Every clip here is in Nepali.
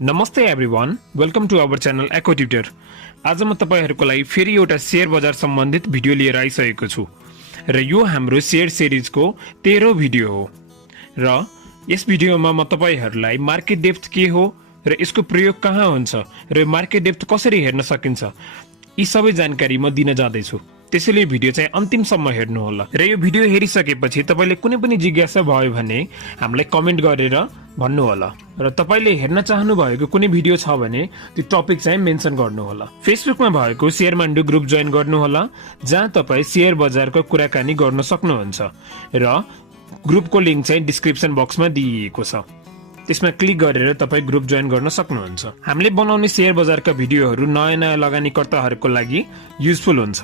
नमस्ते everyone, welcome to our channel Echo Tutor. आज म तपाईहरुको लागि फेरि एउटा शेयर बजार सम्बन्धित भिडियो लिएर आइसकेको छु र यो हाम्रो शेयर सिरिजको 13औं भिडियो हो र यस भिडियोमा म तपाईहरुलाई मार्केट डेप्थ के हो र यसको प्रयोग कहाँ हुन्छ र मार्केट डेप्थ कसरी हेर्न सकिन्छ यी सबै जानकारी म दिन जाँदै छु। त्यसैले भिडियो चाहिँ अन्तिमसम्म हेर्नु होला र यो भिडियो हेरिसकेपछि तपाईले कुनै पनि जिज्ञासा भयो भने हामीलाई कमेन्ट गरेर भन्नु होला र तपाईले हेर्न चाहनु भएको कुनै भिडियो छ भने त्यो टपिक चाहिँ मेन्सन गर्नु होला। फेसबुकमा भएको शेयर माण्डु ग्रुप जोइन गर्नु होला जहाँ तपाई शेयर बजारको कुराकानी गर्न सक्नुहुन्छ र ग्रुपको लिंक चाहिँ डिस्क्रिप्सन बक्समा दिइएको छ। त्यसमा क्लिक गरेर तपाई ग्रुप जोइन गर्न सक्नुहुन्छ। हामीले बनाउने शेयर बजारका भिडियोहरू नयाँ लगानीकर्ताहरूको लागि युजफुल हुन्छ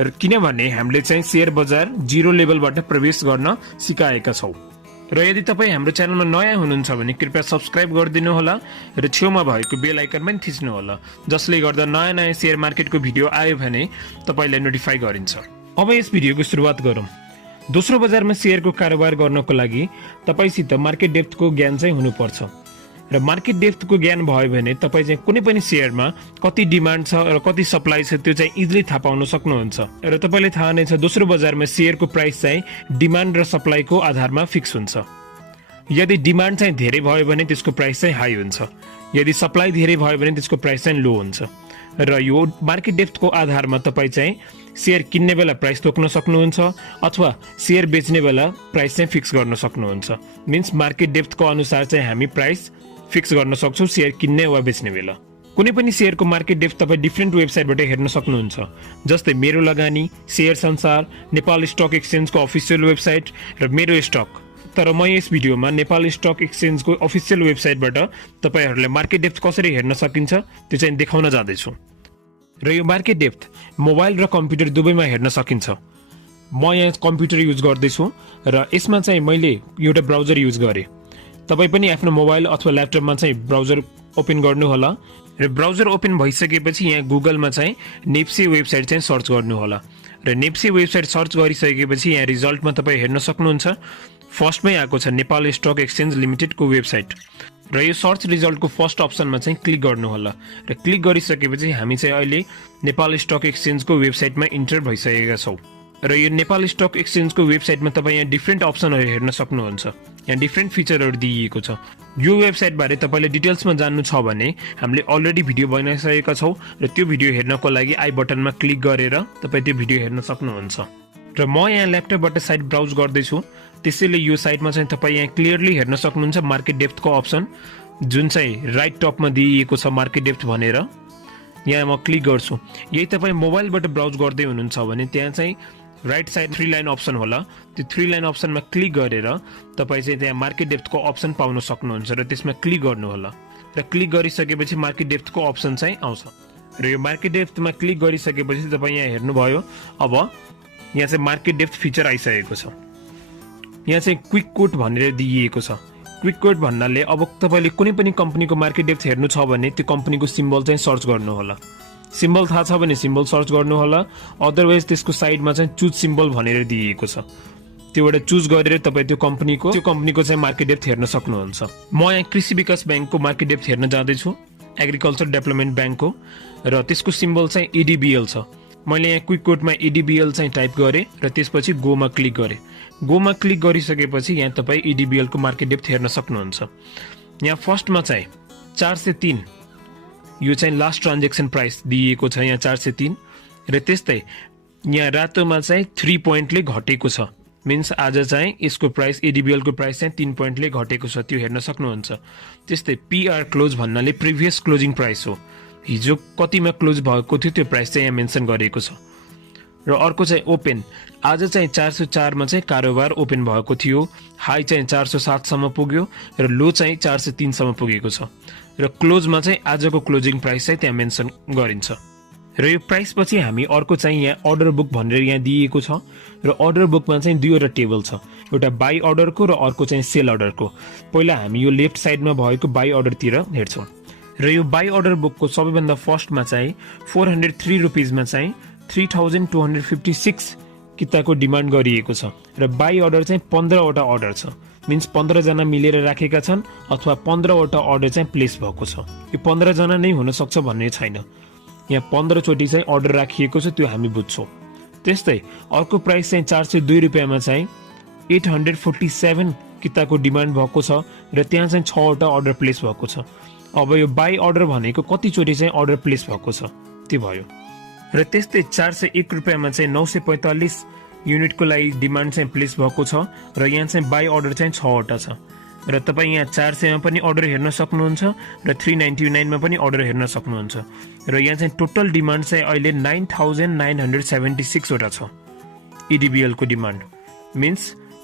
र किनभने हामीले चाहिँ शेयर बजार जिरो लेभलबाट प्रवेश गर्न सिकाएका छौं। र यदि तपाई हाम्रो च्यानलमा नयाँ हुनुहुन्छ भने कृपया सब्स्क्राइब गरिदिनु होला र छेउमा भएको बेल आइकन पनि थिच्नु होला जसले गर्दा नयाँ शेयर मार्केटको भिडियो आयो भने तपाईलाई नोटिफाई गरिन्छ। अब यस भिडियोको सुरुवात गरौँ। दोस्रो बजारमा शेयरको कारोबार गर्नको लागि तपाईसित मार्केट डेप्थको ज्ञान चाहिँ हुनुपर्छ र मार्केट डेप्थको ज्ञान भयो भने तपाई चाहिँ कुनै पनि शेयरमा कति डिमान्ड छ र कति सप्लाई छ त्यो चाहिँ इजिली थाहा पाउन सक्नुहुन्छ र तपाईलाई थाहा नै छ दोस्रो बजारमा शेयरको प्राइस चाहिँ डिमान्ड र सप्लाईको आधारमा फिक्स हुन्छ। यदि डिमान्ड चाहिँ धेरै भयो भने त्यसको प्राइस चाहिँ हाई हुन्छ, यदि सप्लाई धेरै भयो भने त्यसको प्राइस चाहिँ लो हुन्छ र यो मार्केट डेप्थको आधारमा तपाई चाहिँ शेयर किन्ने बेला प्राइस तोक्न सक्नुहुन्छ अथवा शेयर बेच्ने बेला प्राइस चाहिँ फिक्स गर्न सक्नुहुन्छ। मीन्स मार्केट डेप्थको अनुसार चाहिँ हामी प्राइस फिक्स गर्न सक्छौं शेयर किन्ने वा बेच्ने बेला। कुनै पनि शेयरको मार्केट डेप्थ तपाई डिफरेन्ट वेबसाइटबाट हेर्न सक्नुहुन्छ जस्तै मेरो लगानी, शेयर संसार, नेपाल स्टक एक्सचेन्जको अफिसियल वेबसाइट र मेरो स्टक। तर म यस भिडियोमा नेपाल स्टक एक्सचेन्जको अफिसियल वेबसाइटबाट तपाईहरुलाई मार्केट डेप्थ कसरी हेर्न सकिन्छ त्यो चाहिँ देखाउन जाँदै छु। र यो मार्केट डेप्थ मोबाइल र कम्प्युटर दुवैमा हेर्न सकिन्छ। म यहाँ कम्प्युटर युज गर्दै छु र यसमा चाहिँ मैले एउटा ब्राउजर युज गरे। तपाई पनि आफ्नो मोबाइल अथवा ल्यापटपमा चाहिँ ब्राउजर ओपन गर्नु होला र ब्राउजर ओपन भइसकेपछि यहाँ गुगलमा चाहिँ नेप्से वेबसाइट चाहिँ सर्च गर्नु होला र नेप्से वेबसाइट सर्च गरिसकेपछि यहाँ रिजल्टमा तपाई हेर्न सक्नुहुन्छ। फर्स्टमै आएको छ नेपाल स्टक एक्सचेन्ज लिमिटेडको वेबसाइट र यो सर्च रिजल्टको फर्स्ट अप्सनमा चाहिँ क्लिक गर्नु होला र क्लिक गरिसकेपछि हामी चाहिँ अहिले नेपाल स्टक एक्सचेन्जको वेबसाइटमा इन्टर भइसकेका छौं र यो नेपाल स्टक एक्सचेन्जको वेबसाइटमा तपाई यहाँ डिफरेन्ट अप्सनहरू हेर्न सक्नुहुन्छ। यहाँ डिफरेन्ट फिचरहरू दिइएको छ। यो वेबसाइट बारे तपाईले डिटेल्समा जान्नु छ भने हामीले अलरेडी भिडियो बनाइसकेका छौं र त्यो भिडियो हेर्नको लागि आई बटनमा क्लिक गरेर तपाई त्यो भिडियो हेर्न सक्नुहुन्छ। र म यहाँ ल्यापटपबाट साइट ब्राउज गर्दै छु त्यसैले यो साइटमा चाहिँ तपाई यहाँ क्लियरली हेर्न सक्नुहुन्छ मार्केट डेप्थको अप्सन जुन चाहिँ राइट टपमा दिइएको छ मार्केट डेप्थ भनेर। यहाँ म क्लिक गर्छु। यही तपाई मोबाइलबाट ब्राउज गर्दै हुनुहुन्छ भने त्यहाँ चाहिँ राइट साइड 3 लाइन अप्सन होला। त्यो 3 लाइन अप्सनमा क्लिक गरेर तपाई चाहिँ त्यहाँ मार्केट डेप्थको अप्सन पाउन सक्नुहुन्छ र त्यसमा क्लिक गर्नु होला र क्लिक गरिसकेपछि मार्केट डेप्थको अप्सन चाहिँ आउँछ र यो मार्केट डेप्थमा क्लिक गरिसकेपछि तपाई यहाँ हेर्नुभयो अब यहाँ चाहिँ मार्केट डेप्थ फिचर आइसकेको छ। यहाँ चाहिँ क्विक कोट भनेर दिइएको छ। क्विक कोट भन्नाले अब तपाईले कुनै पनि कम्पनीको मार्केट डेप्थ हेर्नु छ भने त्यो कम्पनीको सिम्बल चाहिँ सर्च गर्नु होला। सिम्बल थाहा छ भने सिम्बल सर्च गर्नु होला, अदरवाइज त्यसको साइडमा चाहिँ चुज सिम्बल भनेर दिइएको छ। त्योबाट चुज गरेर तपाई त्यो कम्पनीको चाहिँ मार्केट डेप्थ हेर्न सक्नुहुन्छ। म यहाँ कृषि विकास बैंकको मार्केट डेप्थ हेर्न जाँदै छु, एग्रिकल्चर डेभलपमेन्ट बैंकको र त्यसको सिम्बल चाहिँ एडीबीएल छ। मैले यहाँ क्विक कोटमा एडीबीएल चाहिँ टाइप गरे र त्यसपछि गोमा क्लिक गरे। गोमा क्लिक गरिसकेपछि यहाँ तपाई एडीबीएल को मार्केट डेप्थ हेर्न सक्नुहुन्छ। यहाँ फर्स्टमा चाहिँ 403 यो चाहिँ लास्ट ट्रान्ज्याक्सन प्राइस दिइएको छ यहाँ 403 र त्यस्तै यहाँ रातोमा चाहिँ 3 पोइन्टले घटेको छ। मीन्स आज चाहिँ यसको प्राइस एडीबीएल को प्राइस चाहिँ 3 पोइन्टले घटेको छ त्यो हेर्न सक्नुहुन्छ। त्यस्तै पीआर क्लोज भन्नाले प्रिभियस क्लोजिङ प्राइस हो, हिजो कतिमा क्लोज भएको थियो त्यो प्राइस चाहिँ यहाँ मेन्सन गरेको छ। र अर्को चाहिँ ओपन, आज चाहिँ 404 मा चाहिँ कारोबार ओपन भएको थियो, हाई चाहिँ 407 सम्म पुग्यो र लो चाहिँ 403 सम्म पुगेको छ र क्लोजमा चाहिँ आजको क्लोजिङ प्राइस चाहिँ त्यहाँ मेन्सन गरिन्छ। र यो प्राइस पछि हामी अर्को चाहिँ यहाँ अर्डर बुक भनेर यहाँ दिइएको छ र अर्डर बुकमा चाहिँ दुईवटा टेबल छ, एउटा बाई अर्डरको र अर्को चाहिँ सेल अर्डरको। पहिला हामी यो लेफ्ट साइडमा भएको बाई अर्डरतिर हेर्छौं र यो बाई अर्डर बुकको सबैभन्दा फर्स्टमा चाहिँ 403 रुपीजमा चाहिँ 3256 किताको डिमान्ड गरिएको छ र बाई अर्डर चाहिँ 15 वटा अर्डर छ। मिन्स 15 जना मिलेर राखेका छन् अथवा 15 वटा अर्डर चाहिँ प्लेस भएको छ। यो 15 जना नै हुन सक्छ भन्ने छैन। यहाँ 15 चोटी चाहिँ अर्डर राखिएको छ, त्यो हामी बुझ्छौँ। त्यस्तै अर्को प्राइस चाहिँ 402 रुपैयाँमा चाहिँ 847 किताको डिमान्ड भएको छ र त्यहाँ चाहिँ 6 वटा अर्डर प्लेस भएको छ। अब यो बाई अर्डर भनेको कति चोटी चाहिँ अर्डर प्लेस भएको छ त्यो भयो। र त्यस्तै 401 रुपैयाँमा चाहिँ 945 युनिटको लागि डिमान्ड चाहिँ प्लेस भएको छ र यहाँ चाहिँ बाई अर्डर चाहिँ 6 वटा छ। र तपाईँ यहाँ 400 मा पनि अर्डर हेर्न सक्नुहुन्छ र 399 मा पनि अर्डर हेर्न सक्नुहुन्छ। र यहाँ चाहिँ टोटल डिमान्ड चाहिँ अहिले 9976 वटा छ। एडीबीएल को डिमान्ड मिन्स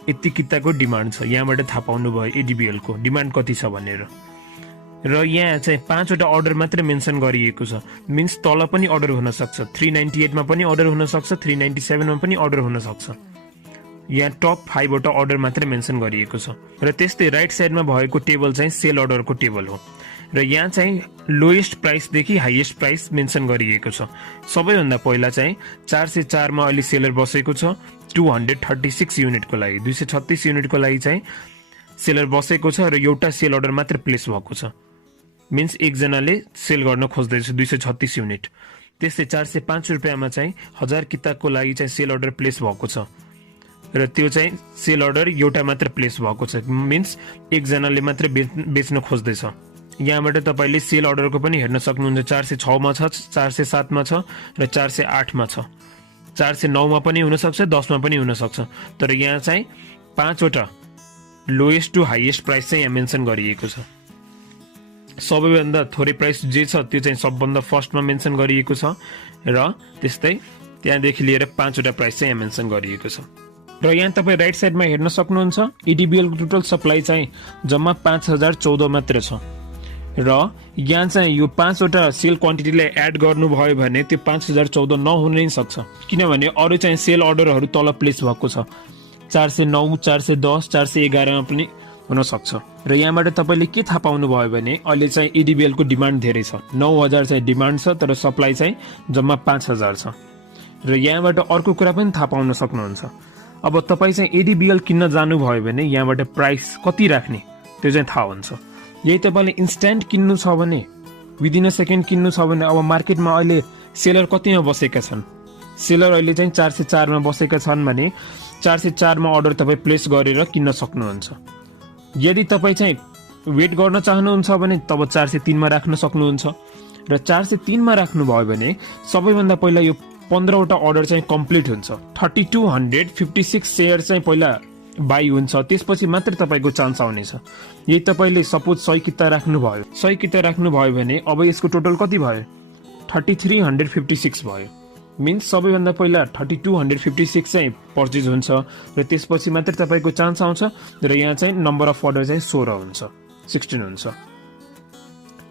यति किताको डिमान्ड छ। यहाँबाट थाहा पाउनु भयो एडीबीएल को डिमान्ड कति छ भनेर। र यहाँ चाहिँ 5 वटा अर्डर मात्र मेन्सन गरिएको छ, मिन्स तल पनि अर्डर हुन सक्छ, 398 मा पनि अर्डर हुन सक्छ, 397 मा पनि अर्डर हुन सक्छ। यहाँ टप 5 वटा अर्डर मात्र मेन्सन गरिएको छ। र त्यस्तै राइट साइडमा भएको टेबल चाहिँ सेल अर्डरको टेबल हो र यहाँ चाहिँ लोएस्ट प्राइसदेखि हाइएस्ट प्राइस मेन्सन गरिएको छ। सबैभन्दा पहिला चाहिँ 404 मा अहिले सेलर बसेको छ 236 युनिटको लागि, 236 युनिटको लागि चाहिँ सेलर बसेको छ र एउटा सेल अर्डर मात्र प्लेस भएको छ। मिन्स एकजनाले सेल गर्न खोज्दैछ 236 युनिट। त्यस्तै 405 रुपैयाँमा चाहिँ 1000 किताबको लागि चाहिँ सेल अर्डर प्लेस भएको छ र त्यो चाहिँ सेल अर्डर एउटा मात्र प्लेस भएको छ, मिन्स एकजनाले मात्र बेच्न खोज्दैछ। यहाँबाट तपाईले सेल अर्डरको पनि हेर्न सक्नुहुन्छ। 406 मा छ, 407 मा छ र 408 मा छ। 409 मा पनि हुन सक्छ, 10 मा पनि हुन सक्छ। तर यहाँ चाहिँ 5 वटा लोएस्ट टु हाइएस्ट प्राइस चाहिँ यहाँ मेन्सन गरिएको छ। सबैभन्दा थोरै प्राइस जे छ त्यो चाहिँ सबभन्दा फर्स्टमा मेन्सन गरिएको छ र त्यस्तै त्यहाँदेखि लिएर 5 वटा प्राइस चाहिँ यहाँ मेन्सन गरिएको छ। र यहाँ तपाईँ राइट साइडमा हेर्न सक्नुहुन्छ एडीबीएल को टोटल सप्लाई चाहिँ जम्मा 5014 मात्र छ। र यहाँ चाहिँ यो 5 वटा सेल क्वान्टिटीलाई एड गर्नुभयो भने त्यो 5014 नहुन नै सक्छ, किनभने अरू चाहिँ सेल अर्डरहरू तल प्लेस भएको छ। 409, 410, 411 मा पनि हुन सक्छ। र यहाँबाट तपाईले के थाहा पाउनु भयो भने अहिले चाहिँ एडीबीएल को डिमान्ड धेरै छ, 9000 चाहिँ डिमान्ड छ तर सप्लाई चाहिँ जम्मा 5000 छ। र यहाँबाट अर्को कुरा पनि थाहा पाउन सक्नुहुन्छ। अब तपाईँ चाहिँ एडीबीएल किन्न जानुभयो भने यहाँबाट प्राइस कति राख्ने त्यो चाहिँ थाहा हुन्छ। यही तपाईँले इन्स्ट्यान्ट किन्नु छ भने, विदिन अ सेकेन्ड किन्नु छ भने, अब मार्केटमा अहिले सेलर कतिमा बसेका छन्? सेलर अहिले चाहिँ 404 मा बसेका छन् भने 404 मा अर्डर तपाईँ प्लेस गरेर किन्न सक्नुहुन्छ। यदि तपाईँ चाहिँ वेट गर्न चाहनुहुन्छ भने तब 403 मा राख्न सक्नुहुन्छ। र 403 मा राख्नुभयो भने सबैभन्दा पहिला यो 15 वटा अर्डर चाहिँ कम्प्लिट हुन्छ। 3256 सेयर चाहिँ पहिला बाई हुन्छ, त्यसपछि मात्र तपाईको चान्स आउनेछ। यदि तपाईले सपोज 100 किता राख्नुभयो, 100 किता राख्नुभयो भने अब यसको टोटल कति भयो? 3356 भयो। मिन्स सबैभन्दा पहिला 3256 चाहिँ पर्चेज हुन्छ र त्यसपछि मात्र तपाईको चान्स आउँछ। र यहाँ चाहिँ नम्बर अफ अर्डर चाहिँ 16 हुन्छ, 16 हुन्छ।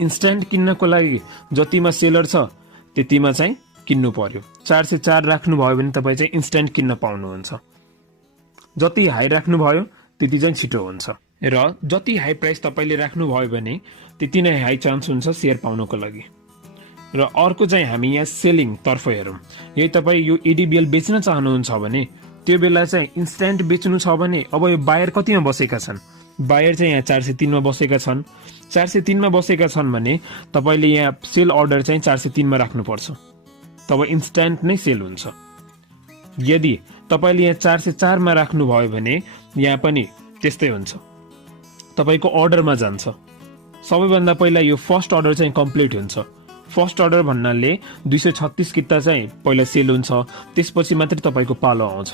इन्स्ट्यान्ट किन्नको लागि जतिमा सेलर छ त्यतिमा चाहिँ किन्नु पर्यो। 404 राख्नुभयो भने तपाईँ चाहिँ इन्स्ट्यान्ट किन्न पाउनुहुन्छ। जति हाई राख्नुभयो त्यति चाहिँ छिटो हुन्छ। र जति हाई प्राइस तपाईँले राख्नुभयो भने त्यति नै हाई चान्स हुन्छ सेयर पाउनको लागि। र अर्को चाहिँ हामी यहाँ सेलिङ तर्फ हेरौँ। यदि तपाईँ यो एडीबीएल बेच्न चाहनुहुन्छ भने त्यो बेला चाहिँ इन्स्ट्यान्ट बेच्नु छ भने अब यो बायर कतिमा बसेका छन्? बायर चाहिँ यहाँ 403 मा बसेका छन्। 403 मा बसेका छन् भने तपाईँले यहाँ सेल अर्डर चाहिँ 403 मा राख्नुपर्छ, तब इन्स्ट्यान्ट नै सेल हुन्छ। यदि तपाईले यहाँ 404 मा राख्नुभयो भने यहाँ पनि त्यस्तै हुन्छ, तपाईको अर्डरमा जान्छ। सबैभन्दा पहिला यो फर्स्ट अर्डर चाहिँ कम्प्लिट हुन्छ। फर्स्ट अर्डर भन्नाले 236 किता चाहिँ पहिला सेल हुन्छ, त्यसपछि मात्रै तपाईको पालो आउँछ।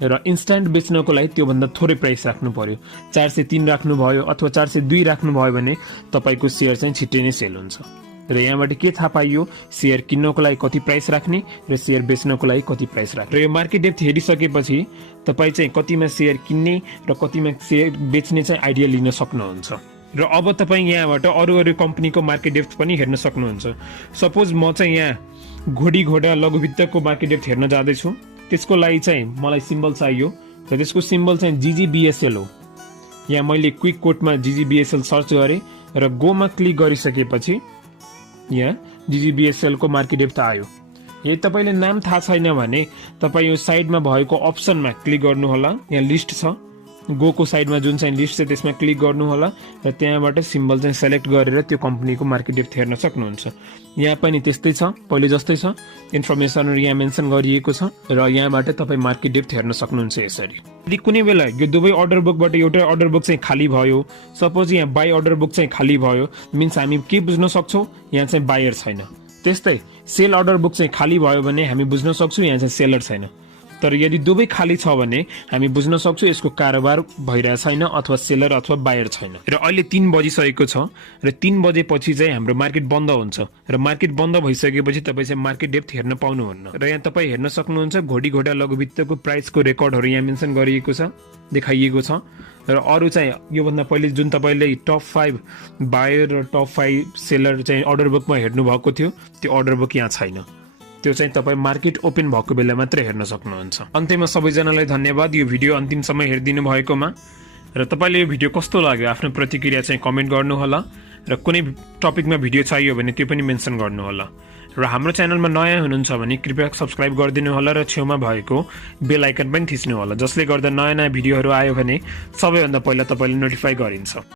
र इन्स्ट्यान्ट बेच्नको लागि त्योभन्दा थोरै प्राइस राख्नु पर्यो। 403 राख्नुभयो अथवा 402 राख्नुभयो भने तपाईको सेयर चाहिँ छिट्टै नै सेल हुन्छ। र यहाँबाट के थाहा पाइयो? सेयर किन्नको लागि कति प्राइस राख्ने र सेयर बेच्नको लागि कति प्राइस राख्ने। र यो मार्केट डेप्थ हेरिसकेपछि तपाईँ चाहिँ कतिमा सेयर किन्ने र कतिमा सेयर बेच्ने चाहिँ आइडिया लिन सक्नुहुन्छ। र अब तपाईँ यहाँबाट अरू अरू कम्पनीको मार्केट डेप्थ पनि हेर्न सक्नुहुन्छ। सपोज म चाहिँ यहाँ घोडा लघुवित्तको मार्केट डेप्थ हेर्न जाँदैछु, त्यसको लागि चाहिँ मलाई सिम्बल चाहियो र त्यसको सिम्बल चाहिँ जीजीबीएसएल हो। यहाँ मैले क्विक कोटमा जीजीबीएसएल सर्च गरेँ र गोमा क्लिक गरिसकेपछि यहाँ जीजीबीएसएल को मार्केट डेप्थ आयो। यदि तपाईँले नाम थाहा छैन भने तपाईँ यो साइडमा भएको अप्सनमा क्लिक गर्नुहोला, यहाँ लिस्ट छ, गो को साइडमा जुन चाहिँ लिस्ट छ त्यसमा क्लिक गर्नु होला र त्यहाँबाट सिम्बल चाहिँ सेलेक्ट गरेर त्यो कम्पनीको मार्केट डेप्थ हेर्न सक्नुहुन्छ। यहाँ पनि त्यस्तै छ, पहिले जस्तै छ, इन्फर्मेसनहरु यहाँ मेन्सन गरिएको छ र यहाँबाट तपाई मार्केट डेप्थ हेर्न सक्नुहुन्छ यसरी। यदि कुनै बेला यो दुवै अर्डर बुकबाट एउटा अर्डर बुक चाहिँ खाली भयो, सपोज यहाँ बाई अर्डर बुक चाहिँ खाली भयो, मिन्स हामी के बुझ्न सक्छौं यहाँ चाहिँ बायर छैन। त्यस्तै सेल अर्डर बुक चाहिँ खाली भयो भने हामी बुझ्न सक्छौं यहाँ चाहिँ सेलर छैन। तर यदि दुवै खाली छ भने हामी बुझ्न सक्छौं यसको कारोबार भइरा छैन अथवा सेलर अथवा बायर छैन। र अहिले 3 बजिसकेको छ र 3 बजेपछि चाहिँ हाम्रो मार्केट बन्द हुन्छ र मार्केट बन्द भइसकेपछि तपाई चाहिँ मार्केट डेप्थ हेर्न पाउनुहुन्न। र यहाँ तपाई हेर्न सक्नुहुन्छ घोडी घोडा लघुवित्तको प्राइसको रेकर्डहरु यहाँ मेन्सन गरिएको छ, देखाइएको छ। र अरु चाहिँ यो भन्दा पहिले जुन तपाईले टप 5 बायर र टप 5 सेलर चाहिँ अर्डर बुकमा हेर्नु भएको थियो त्यो अर्डर बुक यहाँ छैन। त्यो चाहिँ तपाई मार्केट ओपन भएको बेला मात्र हेर्न सक्नुहुन्छ। अन्त्यमा सबैजनालाई धन्यवाद यो भिडियो अन्तिमसम्म हेरिदिनु भएकोमा। र तपाईले यो भिडियो कस्तो लाग्यो आफ्नो प्रतिक्रिया चाहिँ कमेन्ट गर्नु होला र कुनै टपिकमा भिडियो चाहियो भने त्यो पनि मेन्सन गर्नु होला। र हाम्रो च्यानलमा नयाँ हुनुहुन्छ भने कृपया सब्स्क्राइब गरिदिनु होला र छेउमा भएको बेल आइकन पनि थिच्नु होला, जसले गर्दा नयाँ भिडियोहरु आयो भने सबैभन्दा पहिला तपाईलाई नोटिफाई गरिन्छ।